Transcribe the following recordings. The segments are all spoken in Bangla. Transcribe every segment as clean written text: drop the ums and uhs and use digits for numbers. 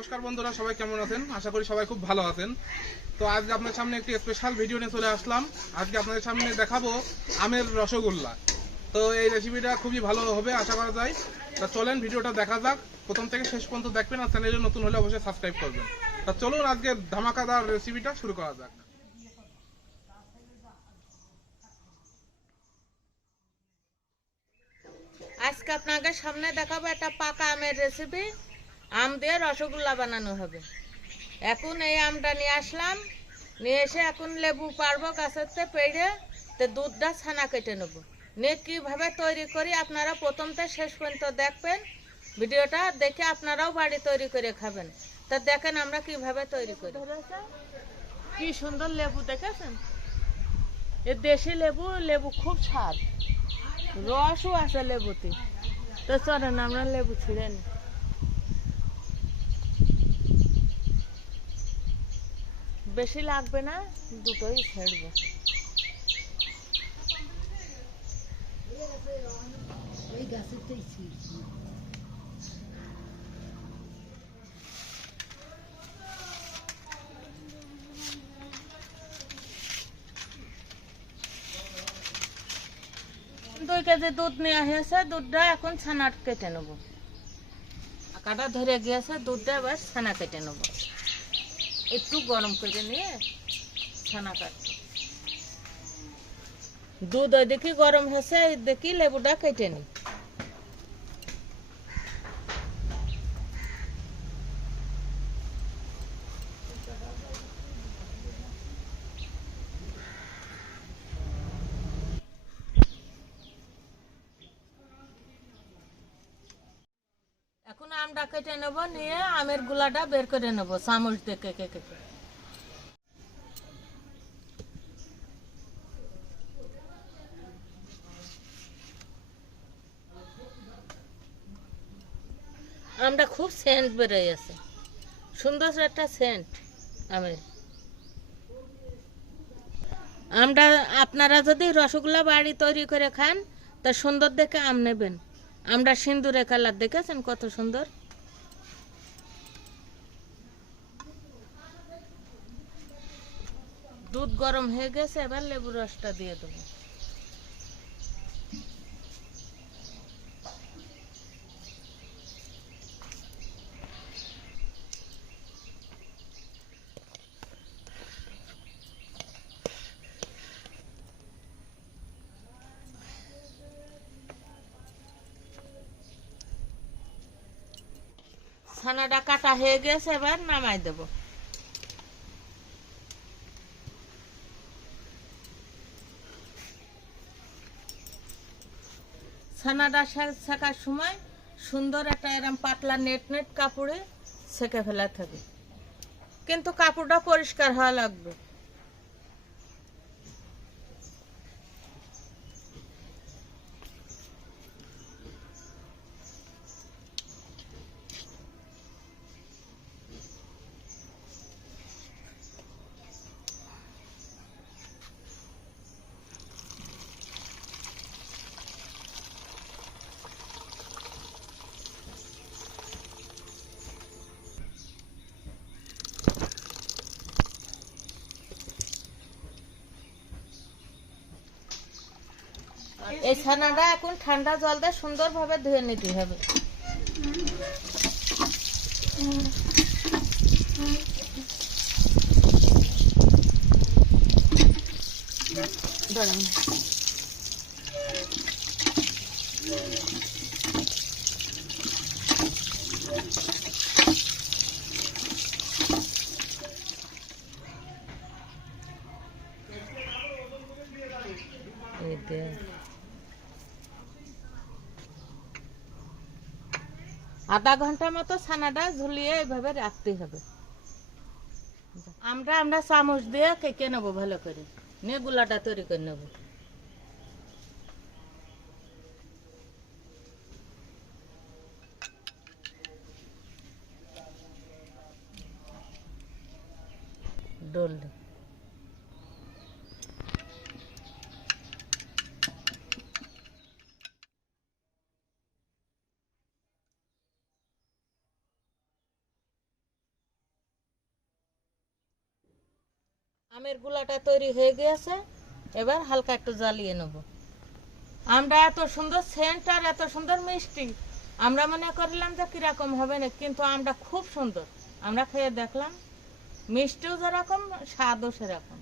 নমস্কার বন্ধুরা, সবাই কেমন আছেন? আশা করি সবাই খুব ভালো আছেন। তো আজকে আপনাদের সামনে একটি স্পেশাল ভিডিও নিয়ে চলে আসলাম। আজকে আপনাদের সামনে দেখাবো আমের রসগোল্লা। তো এই রেসিপিটা খুবই ভালো হবে আশা করা যায়। তা চলেন ভিডিওটা দেখা যাক, প্রথম থেকে শেষ পর্যন্ত দেখবেন, আর চ্যানেলে নতুন হলে অবশ্যই সাবস্ক্রাইব করবেন। তা চলুন আজকে ধামাকাদার রেসিপিটা শুরু করা যাক। আজকে আপনাদের সামনে দেখাবো একটা পাকা আমের রেসিপি। আম দিয়ে রসগোল্লা বানানো হবে। এখন এই আমটা নিয়ে আসলাম, নিয়ে এসে এখন লেবু পারবো গাছেতে পেড়ে, তো দুধটা ছানা কেটে নেব। নিয়ে কীভাবে তৈরি করি আপনারা প্রথম থেকে শেষ পর্যন্ত দেখবেন। ভিডিওটা দেখে আপনারাও বাড়ি তৈরি করে খাবেন। তা দেখেন আমরা কিভাবে তৈরি করি। কি সুন্দর লেবু দেখেছেন, এ দেশি লেবু, লেবু খুব স্বাদ, রসও আছে লেবুতে। তো চলেন আমরা লেবু ছিঁড়ে নিই। বেশি লাগবে না, দুটোই ছেড়বো। দুই কেজি দুধ নেওয়া হয়েছে, দুধটা এখন ছানা কেটে নেবো। কাটা ধরে গিয়েছে, দুধটা এবার ছানা কেটে নেবো। একটু গরম করে নিয়ে ছানা কাটবো। দুধ ওই দেখি গরম হয়েছে, দেখি লেবুটা কেটে নি। এখন আমটা কেটে নেব, নিয়ে আমের গুলাটা বের করে নেব চামচ দিয়ে কেটে কেটে। আমটা খুব সেন্ট বেরোয় আছে, সুন্দর একটা সেন্ট আমের। আমটা আপনারা যদি রসগোল্লা বাড়ি তৈরি করে খান, তা সুন্দর দেখে আম নেবেন। আমরা সিন্দুরে কালার দেখেছেন কত সুন্দর। দুধ গরম হয়ে গেছে, এবার লেবুর রসটা দিয়ে দেবো। ছানাটা কাটা হয়ে গেছে, এবার নামাই দেব। ছানাটা শেখার সময় সুন্দর একটা এরম পাতলা নেট নেট কাপড়ে সেকে ফেলা থাকে, কিন্তু কাপড়টা পরিষ্কার হওয়া লাগবে। এই ছানাটা এখন ঠান্ডা জল দিয়ে সুন্দরভাবে ধুয়ে নিতে হবে। আধা ঘন্টা মতো ছানাটা ঝুলিয়ে এইভাবে রাখতে হবে। আমরা চামচ দিয়ে কেটে নেবো ভালো করে, নিয়ে গুলাটা তৈরি করে নেবো। ডোল আমের গুলাটা তৈরি হয়ে গিয়েছে, এবার হালকা একটু জ্বালিয়ে নেব। আমটা এত সুন্দর সেন্ট আর এত সুন্দর মিষ্টি, আমরা মনে করলাম যে কিরকম হবে না, কিন্তু আমটা খুব সুন্দর। আমরা খেয়ে দেখলাম, মিষ্টিও যেরকম স্বাদও সেরকম।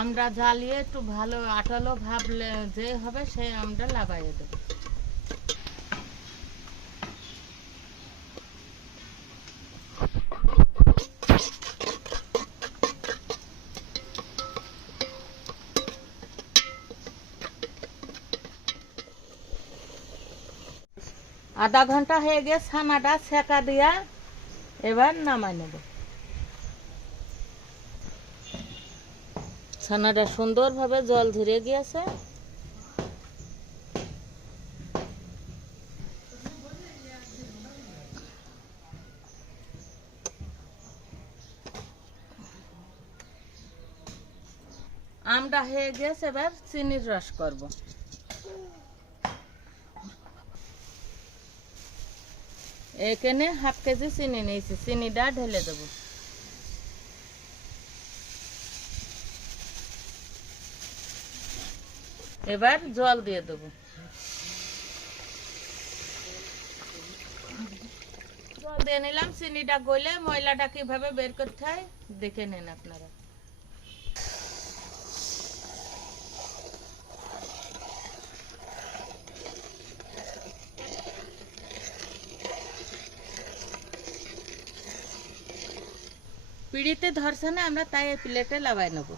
আমরা জ্বালিয়ে একটু ভালো আটালো ভাবলে যে হবে সেই আমটা লাগাইয়ে দেবো। আধা ঘন্টা হয়ে গিয়ে ছানাটা সেকা দিয়া এবার নামাই নেব। ছানাটা সুন্দরভাবে জল ঝরে গিয়েছে। আমটা হয়ে গেছে, এবার চিনির রস করব। এখানে হাফ কেজি চিনি নিয়েছি, চিনিটা ঢেলে দেব। এবার জল দিয়ে দেব। জল দিয়ে নিলাম, চিনিটা গলে ময়লাটা কিভাবে বের করতে হয় দেখে নেন আপনারা। পিড়িতে ধরছে না, আমরা তাই এই প্লেটে লাগাই নেব।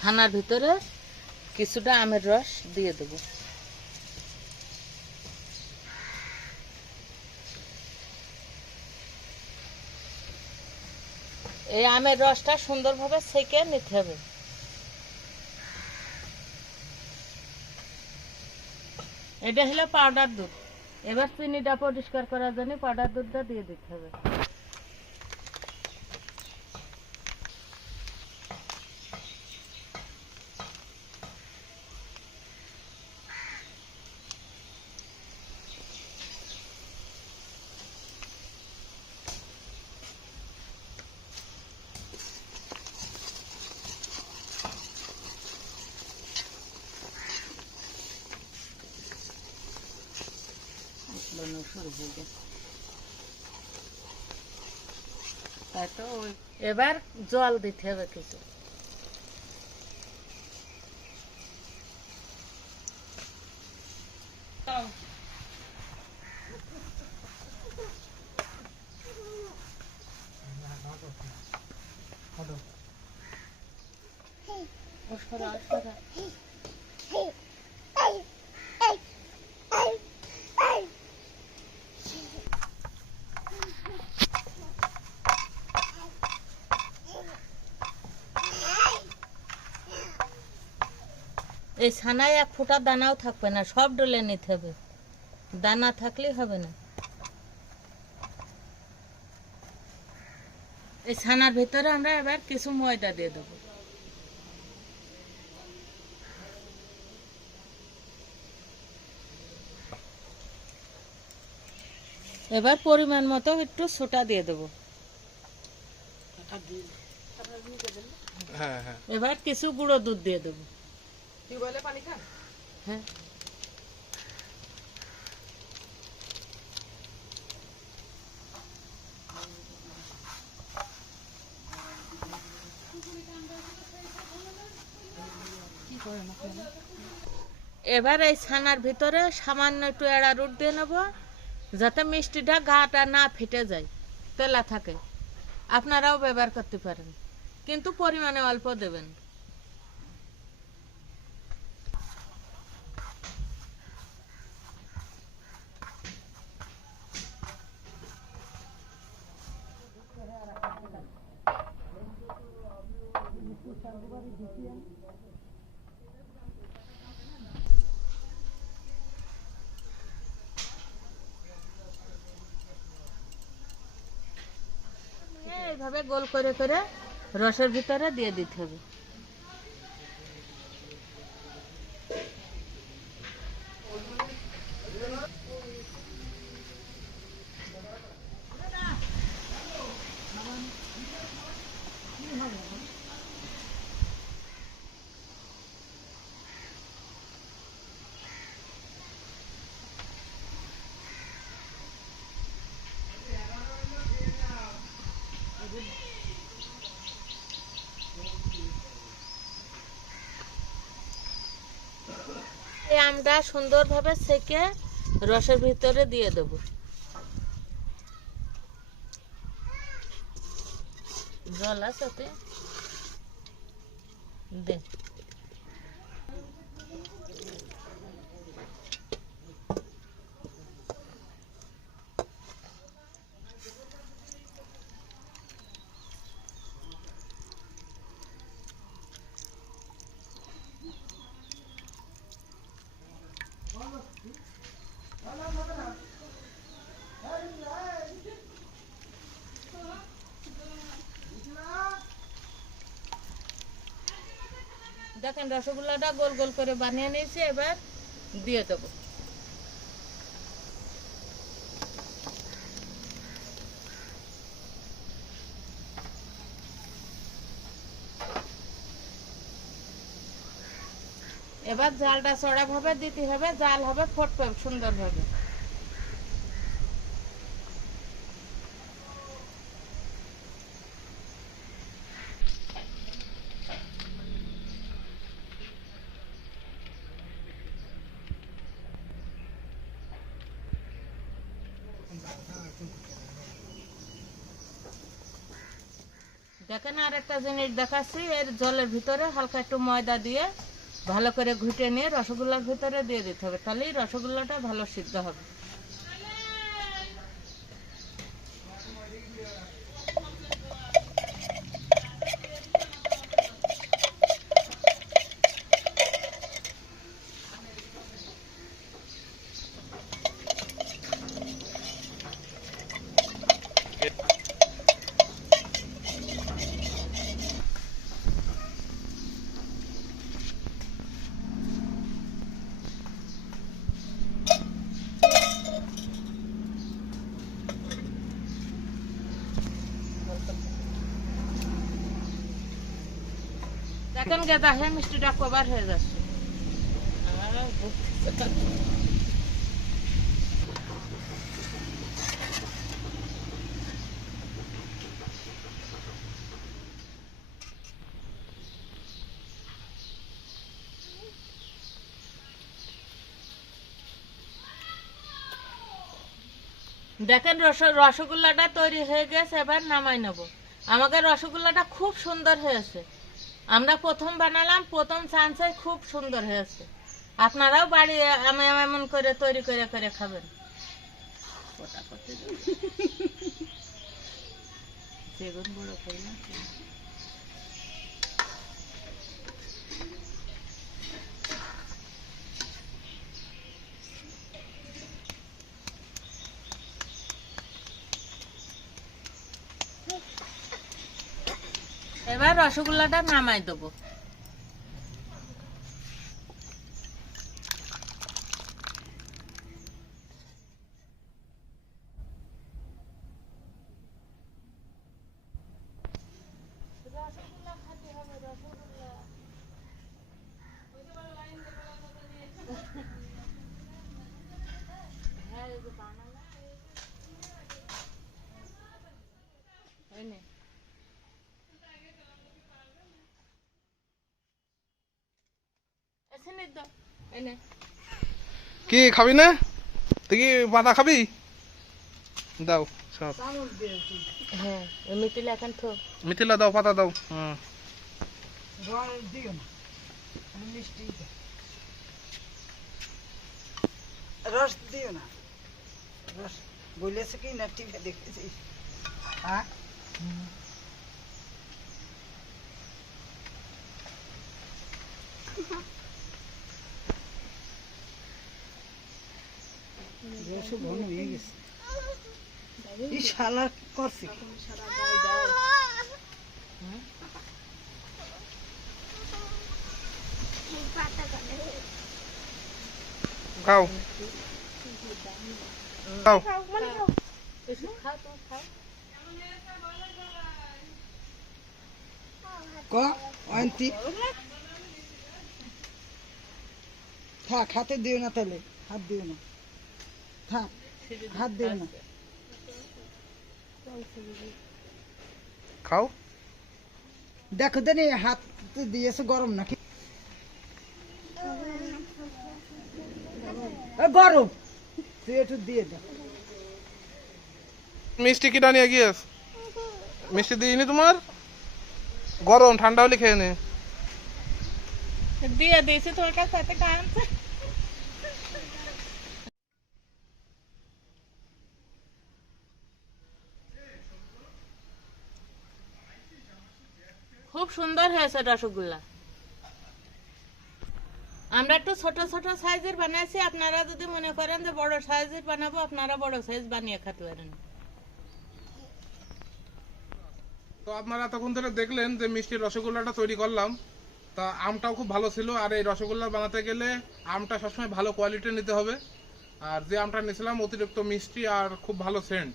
ছানার ভিতরে কিছুটা আমের রস দিয়ে দেব। এই আমের রসটা সুন্দরভাবে সেকে নিতে হবে। এটা হলো পাউডার দুধ। এবার চিনিটা পরিষ্কার করার জন্য পাউডার দুধটা দিয়ে দিতে হবে। এবার জল দিতে হবে কিছু। এই ছানায় এক ফোঁটা দানাও থাকবে না, সব ডলে নিতে হবে, দানা থাকলে হবে না। এই ছানার ভিতরে আমরা এবার কিছু ময়দা দিয়ে দেবো। এবার পরিমাণ মতো একটু সোটা দিয়ে দেবো। এবার কিছু গুঁড়ো দুধ দিয়ে দেবো। পানি খান? হ্যাঁ। এবার এই ছানার ভিতরে সামান্য একটু অ্যারারুট দিয়ে নেব, যাতে মিষ্টিটা গাটা না ফেটে যায়, তেলা থাকে। আপনারাও ব্যবহার করতে পারেন, কিন্তু পরিমাণে অল্প দেবেন। এইভাবে গোল করে করে রসের ভিতরে দিয়ে দিতে হবে। এই আমটা সুন্দরভাবে সেকে রসের ভিতরে দিয়ে দেব। জল আছে ওতে? দে। দেখেন রসগোল্লাটা গোল গোল করে বানিয়ে নিয়েছি, এবার দিয়ে দেবো। এবার জালটা চড়া ভাবে দিতে হবে, জাল হবে ফুটবে সুন্দরভাবে। দেখেন আর একটা জিনিস দেখাচ্ছি, এর জলের ভিতরে হালকা একটু ময়দা দিয়ে ভালো করে ঘুটে নিয়ে রসগোল্লার ভিতরে দিয়ে দিতে হবে, তাহলেই রসগোল্লাটা ভালো সিদ্ধ হবে। দেখেন গেদা হয়ে মিষ্টিটা কভার হয়ে যাচ্ছে। দেখেন রসগোল্লাটা তৈরি হয়ে গেছে, এবার নামাই নেব। আমাদের রসগোল্লাটা খুব সুন্দর হয়েছে, আমরা প্রথম বানালাম, প্রথম চান্সে খুব সুন্দর হয়েছে। আপনারাও বাড়ি এমন করে তৈরি করে করে খাবেন। বেগুন বড় করি না। এবার রসগোল্লাটা নামাই দেবো। চিনি দাও এনে কি খাবি না তুই কি পাতা খাবি দাও সব হ্যাঁ মিটিলা এখন তো মিথিলা দাও পাতা দাও রস দিও না রস বলেছে কি না টিভি দেখেছিস হ্যাঁ রস ঘন হয়ে গেছে এই শালা করছে কি? খাও খাও ক আন্টি থাক হাতে দিও না তাহলে হাত দিও না থাক হাত দিও না খাও দেখো দেনি হাত দিয়েছে গরম নাকি গরম তুই একটু দিয়ে দে মিষ্টি কিনা নিয়ে গিয়েছ মিষ্টি দিইনি তোমার গরম ঠান্ডা হলে খেয়ে নে দিয়ে দিয়েছি তোর কাছে এত কারণ খুব সুন্দর হয়েছে রসগোল্লা আমরা একটু ছোট ছোট সাইজের বানিয়েছি আপনারা যদি মনে করেন যে বড় সাইজের বানাবো আপনারা বড় সাইজ বানিয়ে খেতে পারেন তো আপনারা তখন ধরে দেখলেন যে মিষ্টির রসগোল্লাটা তৈরি করলাম তা আমটাও খুব ভালো ছিল আর এই রসগোল্লা বানাতে গেলে আমটা সবসময় ভালো কোয়ালিটির নিতে হবে আর যে আমটা নিয়েছিলাম অতিরিক্ত মিষ্টি আর খুব ভালো সেন্ট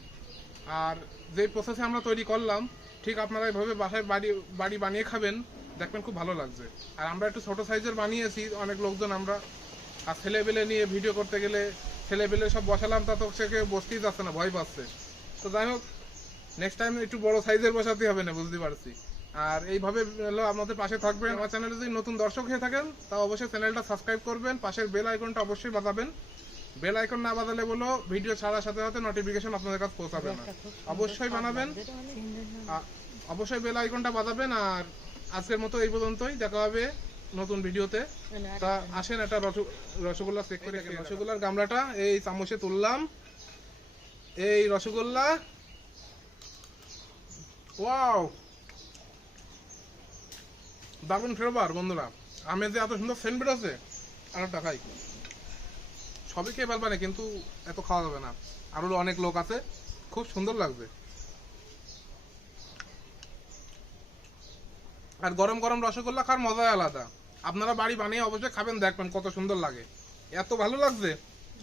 আর যে প্রসেসে আমরা তৈরি করলাম ঠিক আপনারা এইভাবে বাসায় বাড়ি বানিয়ে খাবেন দেখবেন খুব ভালো লাগছে আর আমরা একটু ছোট সাইজের বানিয়েছি অনেক লোকজন আমরা আর ছেলেবেলে নিয়ে ভিডিও করতে গেলে ছেলেবেলে সব বসালাম তা তো সে কেউ বসতেই যাচ্ছে না ভয় পাচ্ছে তো যাই হোক নেক্সট টাইম একটু বড় সাইজের বসাতে হবে না বুঝতে পারছি আর এইভাবে হলো আমাদের পাশে থাকবেন আমার চ্যানেলে যদি নতুন দর্শক হয়ে থাকেন তা অবশ্যই চ্যানেলটা সাবস্ক্রাইব করবেন পাশের বেল আইকনটা অবশ্যই বাজাবেন বেল আইকন না বাজালে বলো ভিডিও ছাড়ার সাথে সাথে নোটিফিকেশন আপনাদের কাছে পৌঁছাবে না অবশ্যই বানাবেন অবশ্যই বেল আইকনটা বাজাবেন আর আজকের মতো এই পর্যন্তই দেখা হবে নতুন ভিডিওতে তা আসেন একটা রসগোল্লা চেক করে রসগোল্লার গামলাটা এই চামচে তুললাম এই রসগোল্লা ওয়াও দারুণ ফ্লেভার বন্ধুরা আমের যে এত সুন্দর সেন্ট বেরোচ্ছে আর একটা খাই সবই খেয়ে পারবে না কিন্তু এত খাওয়া যাবে না আরো অনেক লোক আছে খুব সুন্দর লাগবে আর গরম গরম রসগোল্লা খাওয়ার মজাই আলাদা আপনারা বাড়ি বানিয়ে অবশ্যই খাবেন দেখবেন কত সুন্দর লাগে এত ভালো লাগছে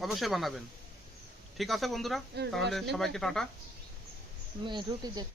অবশ্যই বানাবেন ঠিক আছে বন্ধুরা তাহলে সবাইকে টাটা রুটি দেখ